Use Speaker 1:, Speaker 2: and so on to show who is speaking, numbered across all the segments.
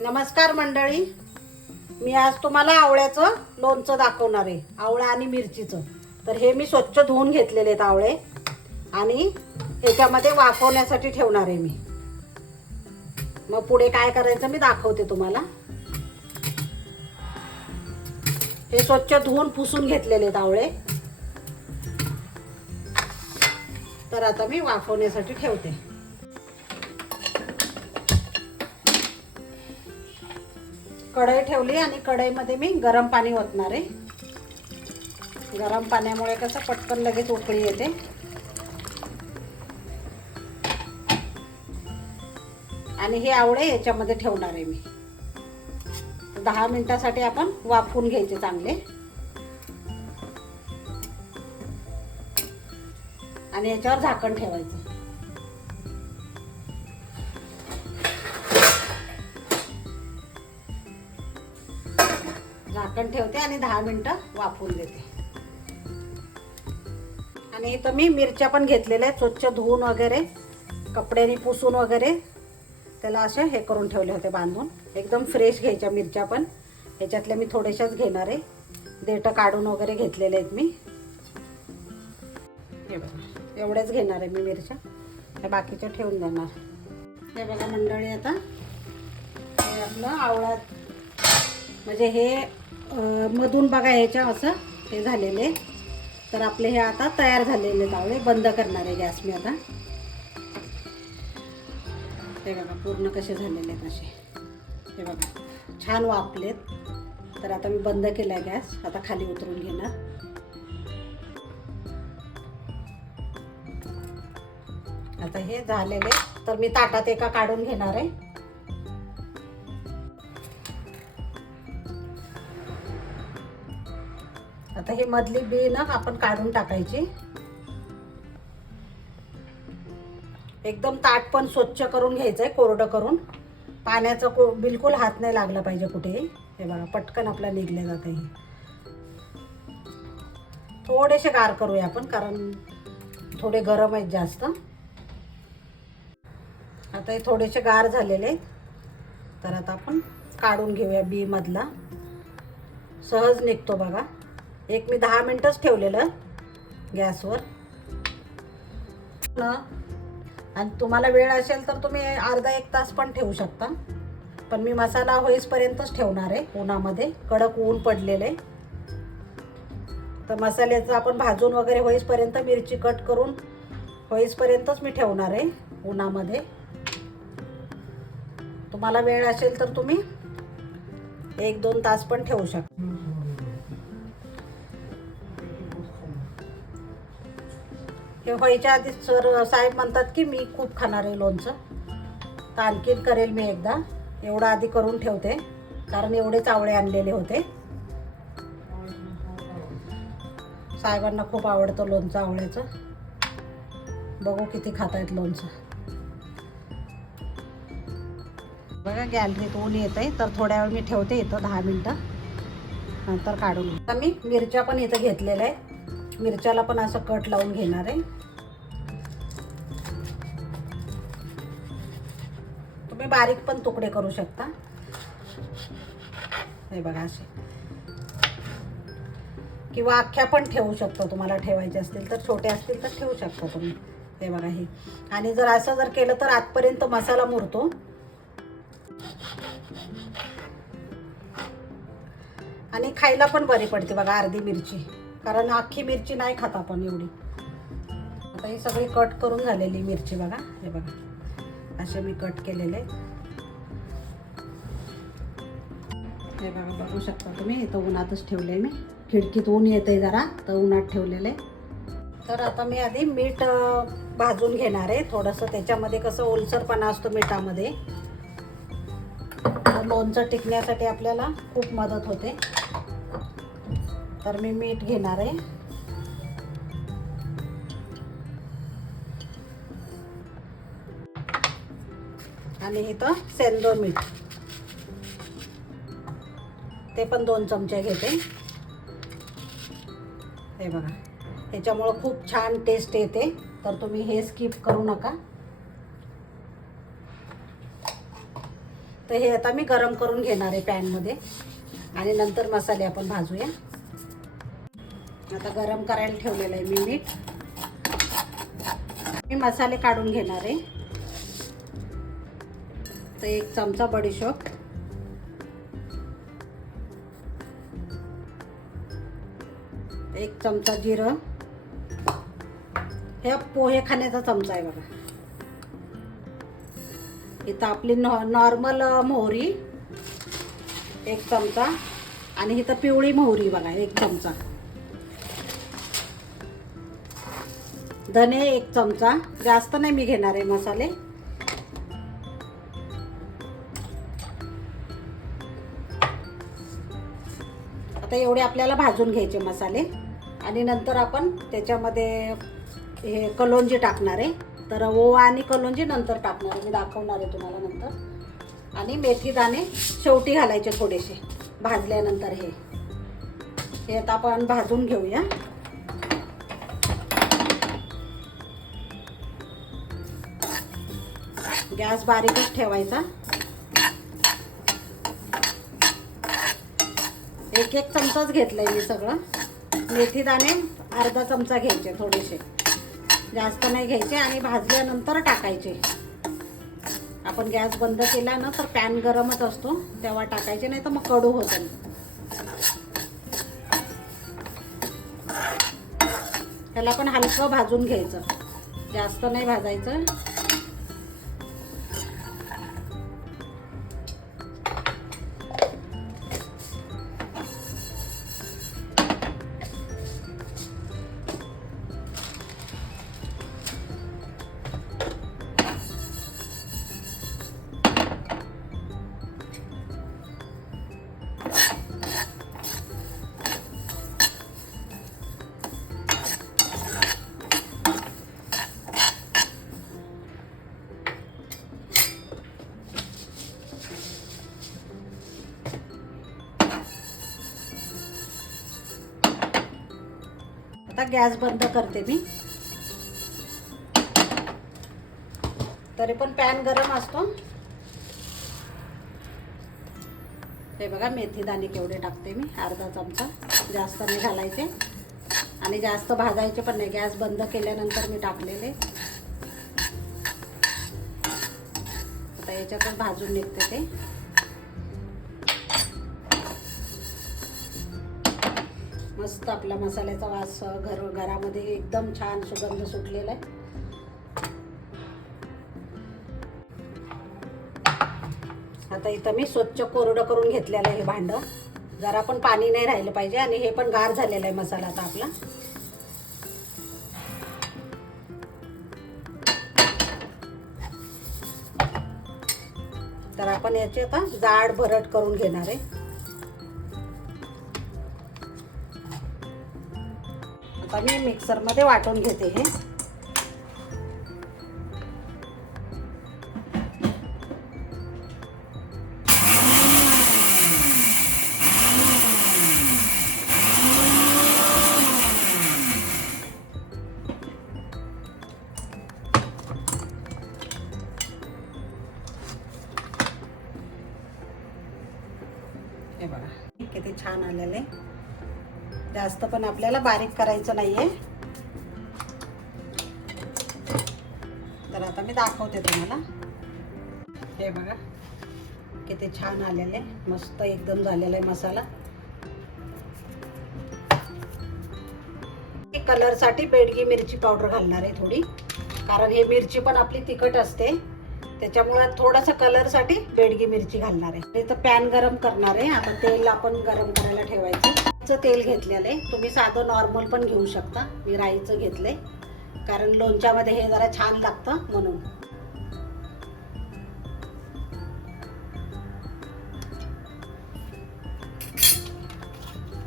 Speaker 1: नमस्कार मंडळी. मी आज तुम्हाला आवळ्याचं लोणचं दाखवणार आहे. आवळा आणि मिरचीचं. तर हे मी स्वच्छ धुवून घेतलेले आहेत आवळे. आणि ह्याच्यामध्ये वाफवण्यासाठी ठेवणार आहे मी. मग पुढे काय करायचं मी दाखवते तुम्हाला. हे स्वच्छ धुवून पुसून घेतलेले आहेत आवळे. तर आता मी वाफवण्यासाठी ठेवते. कढई ठेवली आणि कढईमध्ये मी गरम पाणी ओतणार आहे. गरम पाण्यामुळे कसं पटकन लगेच उकळी येते. आणि हे आवळे याच्यामध्ये ठेवणार आहे मी. दहा मिनिटासाठी आपण वाफवून घ्यायचे चांगले. आणि याच्यावर झाकण ठेवायचं. आणि दहा मिनटं वाफवून देते. आणि इथं मी मिरच्या पण घेतलेल्या आहेत स्वच्छ धुवून वगैरे कपड्याने पुसून वगैरे. त्याला असे हे करून ठेवले होते बांधून. एकदम फ्रेश घ्यायच्या मिरच्या पण. ह्याच्यातल्या मी थोड्याशाच घेणार आहे. देठं काढून वगैरे घेतलेले आहेत मी. हे बघा एवढ्याच घेणार आहे मी मिरच्या. त्या बाकीच्या ठेवून देणार. हे बघा मंडळी आता. हे आपलं आवळा. म्हणजे हे मधून बघा ह्याच्या असं हे झालेले. तर आपले हे आता तयार झालेले तावळे बंद करणार आहे गॅस मी आता. हे बघा पूर्ण कसे झालेले आहेत असे. हे बघा छान वापलेत तर आता मी बंद केला आहे गॅस आता खाली उतरून घेणार. आता हे झालेले तर मी ताटात एका काढून घेणार आहे. आता हे मधली बी ना आपण काढून टाकायची. एकदम ताट पण स्वच्छ करून घ्यायचंय कोरडं करून. पाण्याचा को बिलकुल हात नाही लागला पाहिजे कुठेही. हे बघा पटकन आपला निघले जाते हे. थोडेसे गार करूया आपण कारण थोडे गरम आहेत जास्त. आता हे थोडेसे गार झालेले आहेत. तर आता आपण काढून घेऊया बी मधला. सहज निघतो बघा. एक मी दहा मिनटंच ठेवलेलं गॅसवर. आणि तुम्हाला वेळ असेल तर तुम्ही अर्धा एक तास पण ठेवू शकता. पण मी मसाला होईसपर्यंतच ठेवणार आहे उन्हामध्ये कडक ऊन पडलेले. तर मसाल्याचं आपण भाजून वगैरे होईसपर्यंत मिरची कट करून होईसपर्यंतच मी ठेवणार आहे उन्हामध्ये. तुम्हाला वेळ असेल तर तुम्ही एक दोन तास पण ठेवू शकता की व्हायच्या आधी सर साहेब म्हणतात की मी खूप खाणार आहे लोणचं. तर आणखीन करेल मी एकदा. एवढं आधी करून ठेवते. कारण एवढे चावळे आणलेले होते. साहेबांना खूप आवडतं लोणचं आवळ्याचं. बघू किती खातायत लोणचं. बघा गॅलरीत ऊन येत आहे तर थोड्या वेळ मी ठेवते इथं दहा मिनटं. नंतर काढून मी मिरच्या पण इथं घेतलेल्या आहेत. मिरच्याला पण असं कट लावून घेणार आहे. तुम्ही बारीक पण तुकडे करू शकता. हे बघा असे. किंवा अख्ख्या पण ठेवू शकतो तुम्हाला ठेवायचे असतील तर छोटे असतील तर ठेवू शकता तुम्ही. हे बघा हे. आणि जर असं जर केलं तर आतपर्यंत मसाला मुरतो. आणि खायला पण बरी पडते बघा अर्धी मिरची. कारण अख्खी मिरची नाही खात आपण एवढी. आता ही सगळी कट करून झालेली मिरची बघा. हे बघा. असे मी कट केलेले. हे बघा बघू शकता तुम्ही इथं उन्हातच ठेवले मी. खिडकीत ऊन येते जरा तर उन्हात ठेवलेले. तर आता मी आधी मीठ भाजून घेणार आहे थोडंसं. त्याच्यामध्ये कसं ओलसरपणा असतो मिठामध्ये. तर लोणचं टिकण्यासाठी आपल्याला खूप मदत होते. तर मी मीठ घेणार आहे. आणि इथं सेंदो मीठ. ते पण दोन चमचे घेते. हे बघा ह्याच्यामुळं खूप छान टेस्ट येते. तर तुम्ही हे स्किप करू नका. तर हे आता मी गरम करून घेणार आहे पॅनमध्ये आणि नंतर मसाले आपण भाजूया. आता गरम करायला ठेवलेलं आहे मी मीठ. मी मसाले काढून घेणार आहे. तर एक चमचा बडीशॉप एक चमचा जिरं. हे पोहे खाण्याचा चमचा आहे बघा. इथं आपली नॉ नॉर्मल मोहरी. एक चमचा. आणि इथं पिवळी मोहरी बघा एक चमचा. धने एक चमचा. जास्त नाही मी घेणार आहे मसाले. आता एवढे आपल्याला भाजून घ्यायचे मसाले. आणि नंतर आपण त्याच्यामध्ये हे कलोंजी टाकणार आहे. तर ओवा आणि कलोंजी नंतर टाकणार आहे. मी दाखवणार आहे तुम्हाला नंतर. आणि मेथी दाणे शेवटी घालायचे थोडेसे. भाजल्यानंतर हे. हे आता आपण भाजून घेऊया. गॅस बारीकच ठेवायचा. एक एक चमचाच घेतलंय मी सगळं. मेथी दाणे अर्धा चमचा घ्यायचे थोडेसे. जास्त नाही घ्यायचे आणि भाजल्यानंतर टाकायचे. आपण गॅस बंद केला ना तर पॅन गरमच असतो तेव्हा टाकायचे नाही तर मग कडू होतं. त्याला पण हलकं भाजून घ्यायचं. जास्त नाही भाजायचं. आता गॅस बंद करते मी. तरी पण पॅन गरम असतो. हे बघा मेथी दाणे केवढे टाकते मी. अर्धा चमचा जास्त नाही घालायचे. आणि जास्त भाजायचे पण नाही. गॅस बंद केल्यानंतर मी टाकलेले. आता याच्यातच भाजून निघते ते. मस्त आपला मसाल्याचा वास घर घरामध्ये एकदम छान सुगंध सुटलेला आहे. आता इथं मी स्वच्छ कोरडं करून घेतलेलं आहे हे भांडं. जरा पण पाणी नाही राहिलं पाहिजे आणि हे पण गार झालेलं आहे मसाला आता आपला. तर आपण याची आता जाड भरट करून घेणार आहे. आता मी मिक्सरमध्ये वाटून घेते हे. हे बघा. किती छान आलेलं आहे. जास्त पण आपल्याला बारीक करायचं नाहीये. तर आता मी दाखवते तुम्हाला. हे बघा किती छान आलेले मस्त एकदम झालेला आहे मसाला. कलरसाठी बेडगी मिरची पावडर घालणार आहे थोडी कारण हे मिरची पण आपली तिखट असते. त्याच्यामुळे थोडासा कलरसाठी बेडगी मिरची घालणार आहे. तर पॅन गरम करणार आहे आता तेल आपण गरम करायला ठेवायचं. राईचं तेल घेतलेलं आहे. तुम्ही साधं नॉर्मल पण घेऊ शकता. मी राईचं घेतलंय. कारण लोणच्यामध्ये हे जरा छान लागतं म्हणून.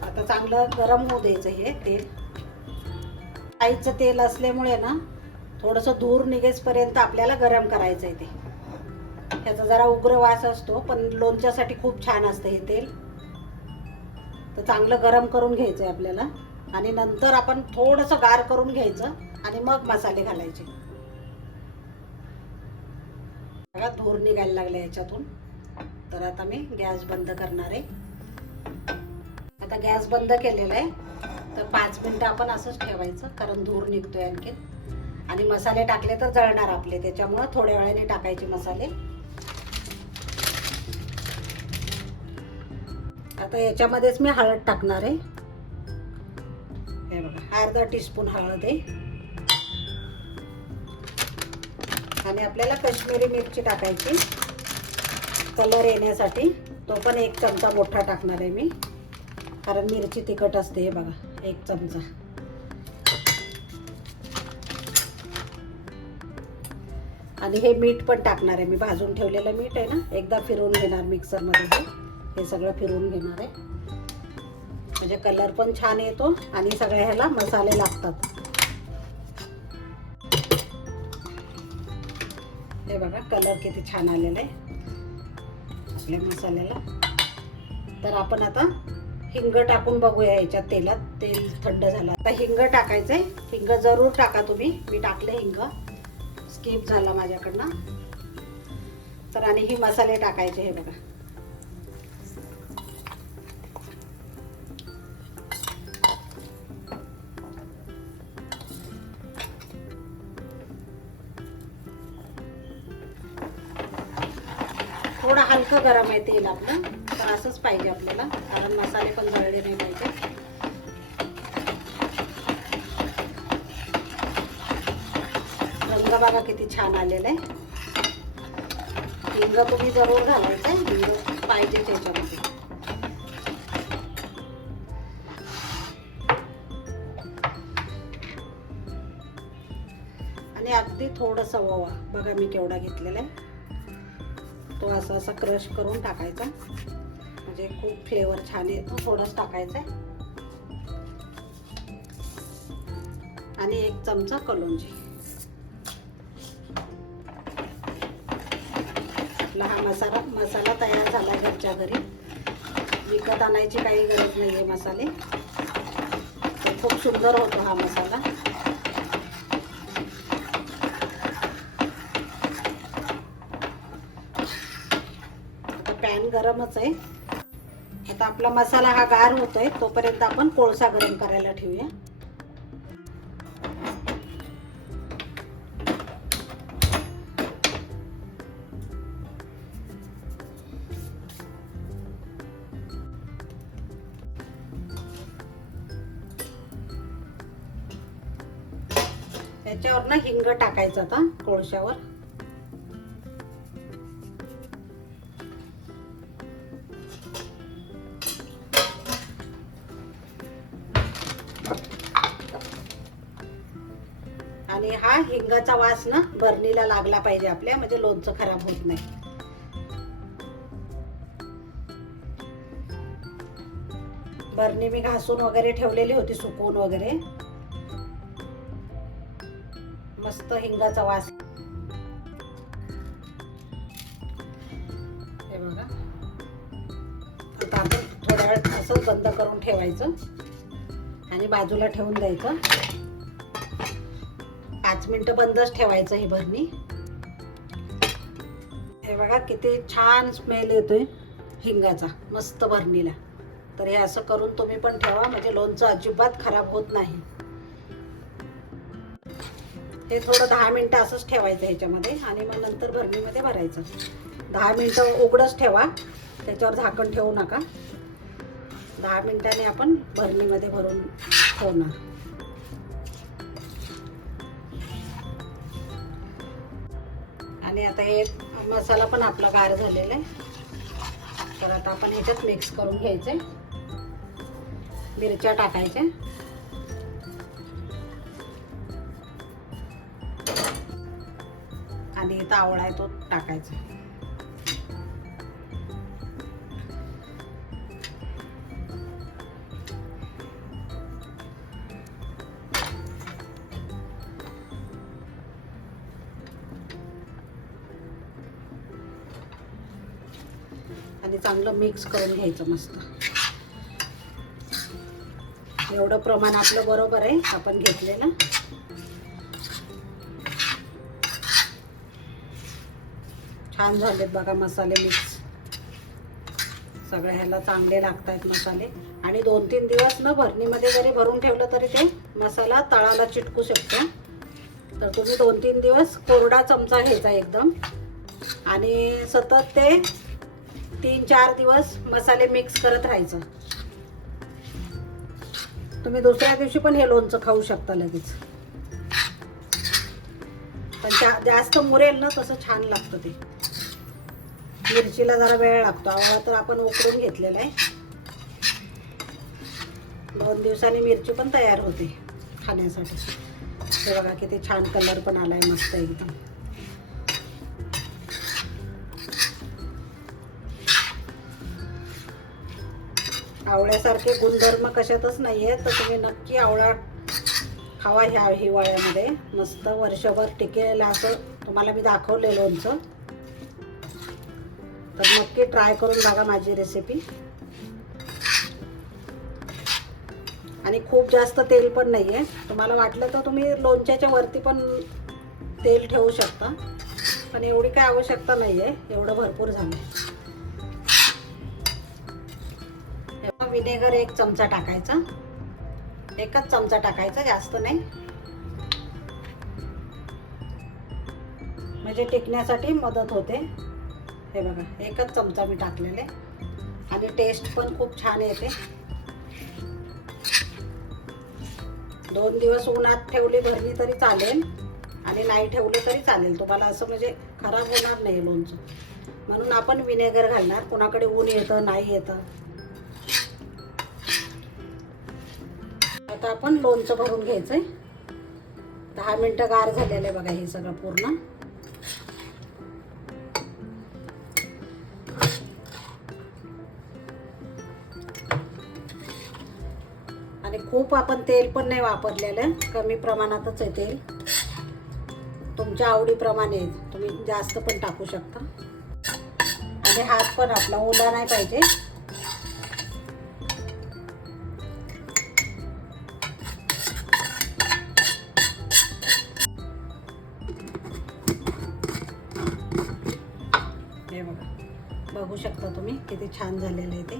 Speaker 1: आता चांगलं गरम होऊ द्यायचं हे तेल. राईचं तेल असल्यामुळे ना थोडंसं धूर निघेसपर्यंत आपल्याला गरम करायचं आहे ते. त्याचा जरा उग्र वास असतो पण लोणच्यासाठी खूप छान असतं हे तेल. तर चांगलं गरम करून घ्यायचं आहे आपल्याला. आणि नंतर आपण थोडंसं गार करून घ्यायचं आणि मग मसाले घालायचे. बघा धूर निघायला लागला याच्यातून. तर आता मी गॅस बंद करणार आहे. आता गॅस बंद केलेला आहे. तर पाच मिनटं आपण असंच ठेवायचं कारण धूर निघतोय आणखीन. आणि मसाले टाकले तर जळणार आपले त्याच्यामुळं थोड्या वेळाने टाकायचे मसाले. आता याच्यामध्येच मी हळद टाकणार आहे. हे बघा अर्धा टीस्पून हळद आहे. आणि आपल्याला कश्मीरी मिरची टाकायची. कलर येण्यासाठी. तो पण एक चमचा मोठा टाकणार आहे मी. कारण मिरची तिखट असते हे बघा एक चमचा. आणि हे मीठ पण टाकणार आहे मी. भाजून ठेवलेलं मीठ आहे ना एकदा फिरवून घेणार मिक्सरमध्ये. हे सगळं फिरवून घेणार आहे. म्हणजे कलर पण छान येतो आणि सगळ्या ह्याला मसाले लागतात. हे बघा कलर किती छान आलेला. आहे आपल्या मसाल्याला. तर आपण आता हिंग टाकून बघूया याच्यात तेलात. तेल थंड झालं. आता हिंग टाकायचं आहे हिंग जरूर टाका तुम्ही. मी टाकले हिंग. स्किप झाला माझ्याकडनं. तर आणि ही मसाले टाकायचे हे बघा. थोडं गरम आहे तेल आपलं. तर असंच पाहिजे आपल्याला. कारण मसाले पण जळले नाही पाहिजे. रंग बघा किती छान आलेला आहे. हिंग तुम्ही जरूर घालायचं हिंग पाहिजे त्याच्यामध्ये. आणि अगदी थोडंसं ओवा. बघा मी केवढा घेतलेला आहे. तो असा असा क्रश करून टाकायचा. म्हणजे खूप फ्लेवर छान येतो थोडंच टाकायचं आहे. आणि एक चमचा कलोंजी. आपला हा मसाला मसाला तयार झाला घरच्या घरी. विकत आणायची काही गरज नाही आहे मसाले खूप सुंदर होतो हा मसाला आता पॅन गरमच आहे. आता आपला मसाला हा गार होतोय तोपर्यंत आपण कोळसा गरम करायला ठेवूया. त्याच्यावर ना हिंग टाकायचं आता कोळशावर. हिंगाचा वास ना बरणीला लागला पाहिजे आपल्या म्हणजे लोणचं खराब होत नाही. बरणी मी घासून वगैरे ठेवलेली होती सुकवून वगैरे. मस्त हिंगाचा वास. हे बघा. आता आपण थोड्या वेळ असंच बंद करून ठेवायचं आणि बाजूला ठेवून द्यायचं. पाच मिनटं बंदच ठेवायचं ही भरणी. हे बघा किती छान स्मेल येतोय हिंगाचा मस्त भरणीला. तर हे असं करून तुम्ही पण ठेवा म्हणजे लोणचं अजिबात खराब होत नाही. हे थोडं दहा मिनटं असंच ठेवायचं ह्याच्यामध्ये आणि मग नंतर भरणीमध्ये भरायचं. दहा मिनटं उघडच ठेवा त्याच्यावर झाकण ठेवू नका. दहा मिनिटांनी आपण भरणीमध्ये भरून ठेवणार. आणि आता हे मसाला पण आपला गार झालेला आहे. तर आता आपण ह्याच्यात मिक्स करून घ्यायचे. मिरच्या टाकायच्या. आणि तावळा आवळा आहे तो टाकायचा. आणि चांगलं मिक्स करून घ्यायचं मस्त. एवढं प्रमाण आपलं बरोबर आहे आपण घेतलेलं छान झालेत बघा मसाले मिक्स सगळ्या ह्याला चांगले लागत आहेत मसाले. आणि दोन तीन दिवस न भरणीमध्ये जरी भरून ठेवलं तरी ते मसाला तळाला चिटकू शकतो. तर तुम्ही दोन तीन दिवस कोरडा चमचा घ्यायचा एकदम. आणि सतत ते तीन चार दिवस मसाले मिक्स करत राहायचं. तुम्ही दुसऱ्या दिवशी पण हे लोणचं खाऊ शकता लगेच. पण त्या जास्त मुरेल ना तसं छान लागतं ते. मिरचीला जरा वेळ लागतो. आवळा तर आपण उकडून घेतलेला आहे. दोन दिवसांनी मिरची पण तयार होते खाण्यासाठी. हे बघा किती छान कलर पण आलाय मस्त एकदम. आवळ्यासारखे गुणधर्म कशातच नाही आहेत तर तुम्ही नक्की आवळा खावा ह्या हिवाळ्यामध्ये. मस्त वर्षभर टिकेल असं तुम्हाला मी दाखवलेलं लोणचं तर नक्की ट्राय करून बघा माझी रेसिपी आणि खूप जास्त तेल पण नाही आहे तुम्हाला वाटलं तर तुम्ही लोणच्याच्या वरती पण तेल ठेवू शकता पण एवढी काय आवश्यकता नाही आहे एवढं भरपूर झालं विनेगर एक चमचा टाकायचा. एकच चमचा टाकायचा जास्त नाही. म्हणजे टिकण्यासाठी मदत होते. हे बघा एकच चमचा मी टाकलेले. आणि टेस्ट पण खूप छान येते. दोन दिवस उन्हात ठेवली भरली तरी चालेल. आणि नाही ठेवले तरी चालेल. तुम्हाला असं म्हणजे खराब होणार नाही लोणचं. म्हणून आपण विनेगर घालणार. कोणाकडे ऊन येतं नाही येतं. आता आपण लोणचं भरून घ्यायचं आहे दहा मिनटं गार झालेलं आहे बघा हे सगळं पूर्ण. आणि खूप आपण तेल पण नाही वापरलेलं. कमी प्रमाणातच आहे तेल. तुमच्या आवडीप्रमाणे तुम्ही जास्त पण टाकू शकता. आणि हात पण आपला ओला नाही पाहिजे. हे बघा. बघू शकता तुम्ही किती छान झालेलं आहे ते.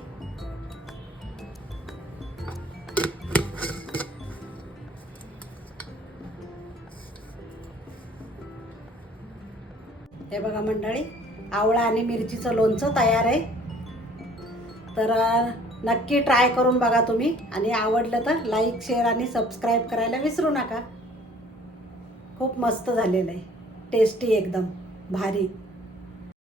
Speaker 1: हे बघा मंडळी आवळा आणि मिरचीचं लोणचं तयार आहे. तर नक्की ट्राय करून बघा तुम्ही. आणि आवडलं तर लाईक शेअर आणि सबस्क्राईब करायला विसरू नका. खूप मस्त झालेलं आहे. टेस्टी एकदम. भारी.